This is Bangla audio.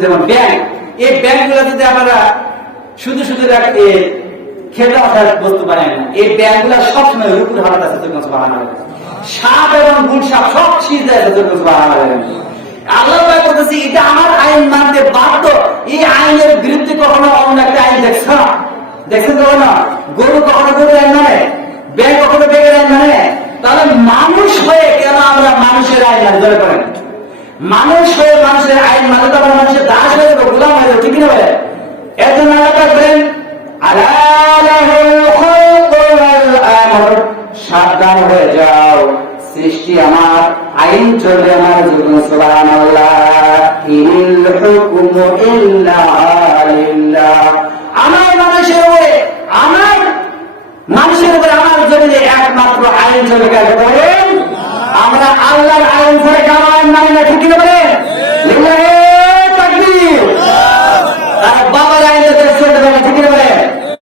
যেমন ব্যাংক, এই ব্যাংকগুলো যদি আমরা শুধু শুধু খেতে আসার বস্তু বানাই না, এই ব্যাংকগুলো সবসময় রূপুর হালাত আছে। সাপ এবং গুণ সাপ সব সিজদা আছে। আল্লাহ বলতেছে এটা আমার আইন মানতে বাধ্য। এই আইনের বিরুদ্ধে কখনো অন্য একটা আইন দেখছেন কখনো? গরু কখনো গরুর আইন মানে, ব্যাংক কখনো ব্যাংকের আইন মানে? তাহলে মানুষ হয়ে কেন আমরা মানুষের আইন মানে ধরে করেন? মানুষ হয়ে মানুষের আইন মানে তো আমরা মানুষের দাস হয়ে যাবো, গোলাম হয়ে যাবো, ঠিক না ভাই? এর জন্য আল্লাহ বলেন সাবধান হয়ে যাও, সৃষ্টি আমার, আইন চলবে আমার জন্য। সুবহানাল্লাহ। ইল হুকমু ইল্লা লিল্লাহ। আমার মানুষের উপরে, আমার মানুষের উপরে, আমার জমিনে একমাত্র আইন চলবে কাকে বলেন? আমরা আল্লাহর আইন ছাড়া কারো আইন মানি না, ঠিক না বলেন?